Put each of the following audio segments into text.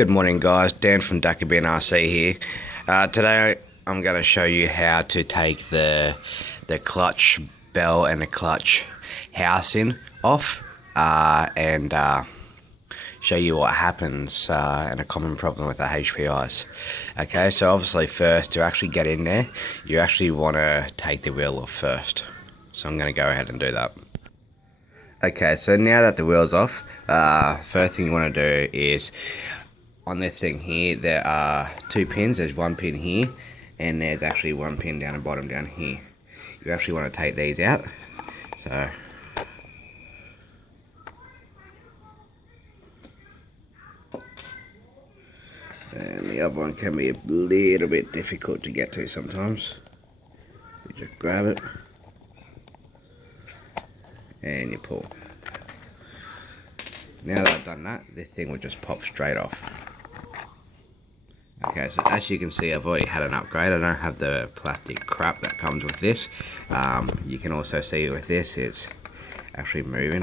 Good morning guys, Dan from HPI here. Today I'm going to show you how to take the clutch bell and the clutch housing off and show you what happens and a common problem with the HPIs. Okay, so obviously first, to actually get in there, you actually want to take the wheel off first. So I'm going to go ahead and do that. Okay, so now that the wheel's off, first thing you want to do is, on this thing here, there are two pins. There's one pin here, and there's actually one pin down the bottom down here. You actually want to take these out. So, and the other one can be a little bit difficult to get to sometimes. You just grab it, and you pull. Now that I've done that, this thing will just pop straight off. Okay, so as you can see, I've already had an upgrade. I don't have the plastic crap that comes with this. You can also see with this, it's actually moving.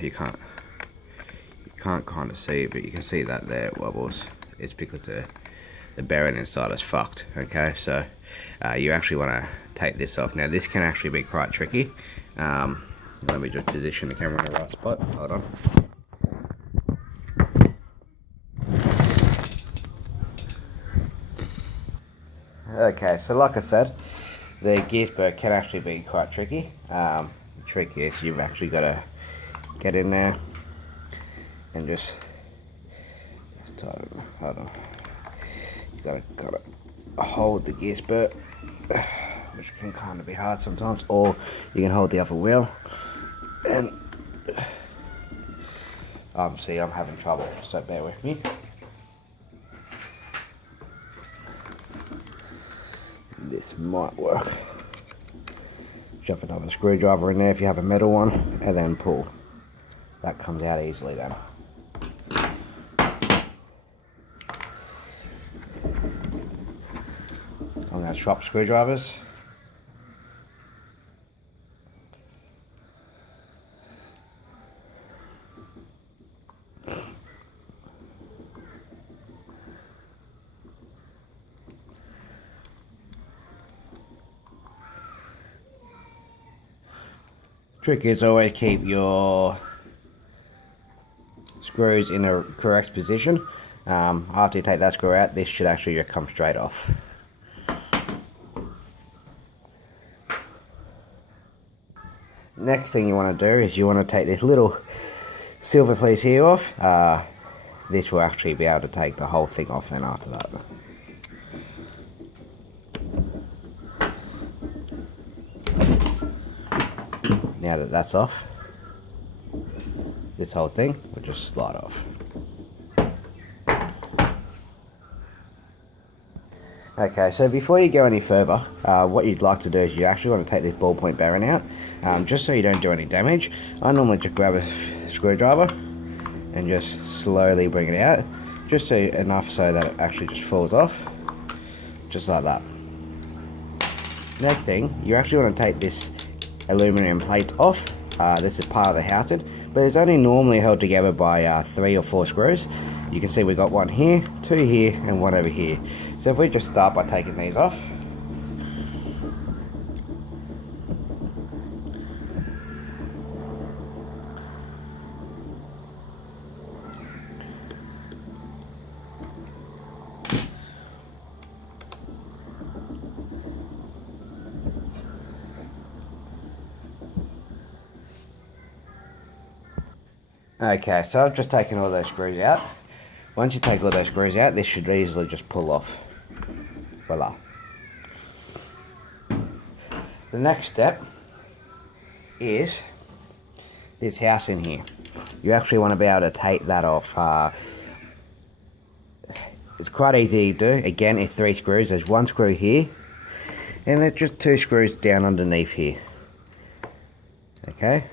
You can't kind of see it, but you can see that there it wobbles. It's because the bearing inside is fucked. Okay, so you actually want to take this off. Now this can actually be quite tricky. Let me just position the camera in the right spot. Hold on. Okay, so like I said, the gear spur can actually be quite tricky. The trick is you've actually got to get in there and just tighten. Hold on. You gotta hold the gear spur, which can kind of be hard sometimes, or you can hold the other wheel. And obviously I'm having trouble, so bear with me. This might work. Shove another screwdriver in there if you have a metal one, and then pull. That comes out easily then. I'm going to swap screwdrivers. Trick is always keep your screws in the correct position. After you take that screw out, this should actually just come straight off. Next thing you want to do is you want to take this little silver fleece here off. This will actually be able to take the whole thing off then after that. Now that that's off, this whole thing will just slide off. Okay, so before you go any further, what you'd like to do is you actually want to take this ballpoint bearing out, just so you don't do any damage. I normally just grab a screwdriver and just slowly bring it out, just so enough so that it actually just falls off, just like that. Next thing, you actually want to take this aluminum plate off. This is part of the housing, but it's only normally held together by 3 or 4 screws. You can see we got one here, 2 here, and 1 over here. So if we just start by taking these off, okay, so I've just taken all those screws out. Once you take all those screws out, this should easily just pull off. Voila. The next step is this housing here. You actually want to be able to take that off. It's quite easy to do. Again, it's 3 screws. There's 1 screw here, and there's just 2 screws down underneath here. Okay.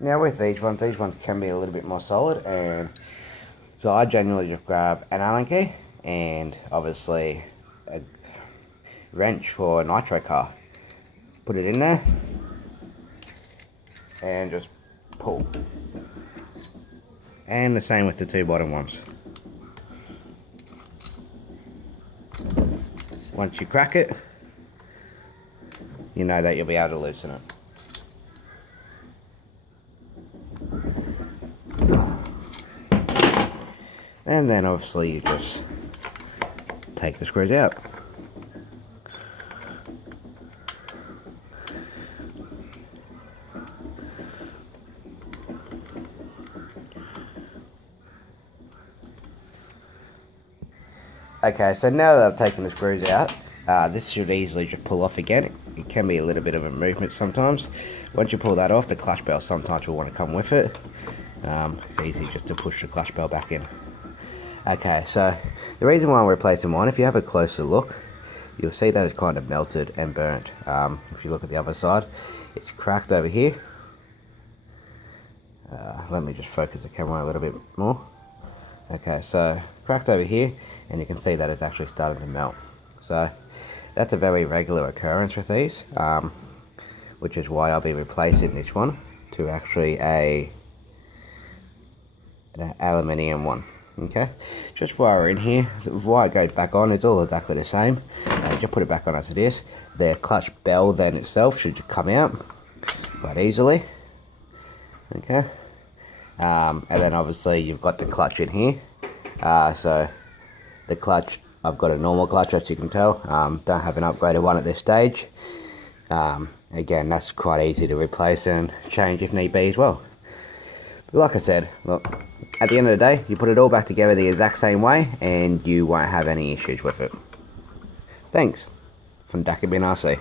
Now with these ones can be a little bit more solid, and so I generally just grab an Allen key and obviously a wrench for a nitro car. Put it in there and just pull. And the same with the two bottom ones. Once you crack it, you know that you'll be able to loosen it. And then obviously you just take the screws out. Okay, so now that I've taken the screws out, this should easily just pull off again. It can be a little bit of a movement sometimes. Once you pull that off, the clutch bell sometimes will want to come with it. It's easy just to push the clutch bell back in. Okay, so the reason why I'm replacing mine, if you have a closer look, you'll see that it's kind of melted and burnt. If you look at the other side, it's cracked over here. Let me just focus the camera a little bit more. Okay, so cracked over here, and you can see that it's actually starting to melt. So that's a very regular occurrence with these, which is why I'll be replacing this one to actually an aluminium one. Okay, just while we're in here, why it goes back on, it's all exactly the same. Just put it back on as it is. The clutch bell then itself should come out quite easily. Okay, and then obviously you've got the clutch in here. So the clutch, I've got a normal clutch, as you can tell. Don't have an upgraded one at this stage. Again, that's quite easy to replace and change if need be as well. But like I said, look, at the end of the day, you put it all back together the exact same way and you won't have any issues with it. Thanks from Dakabin RC.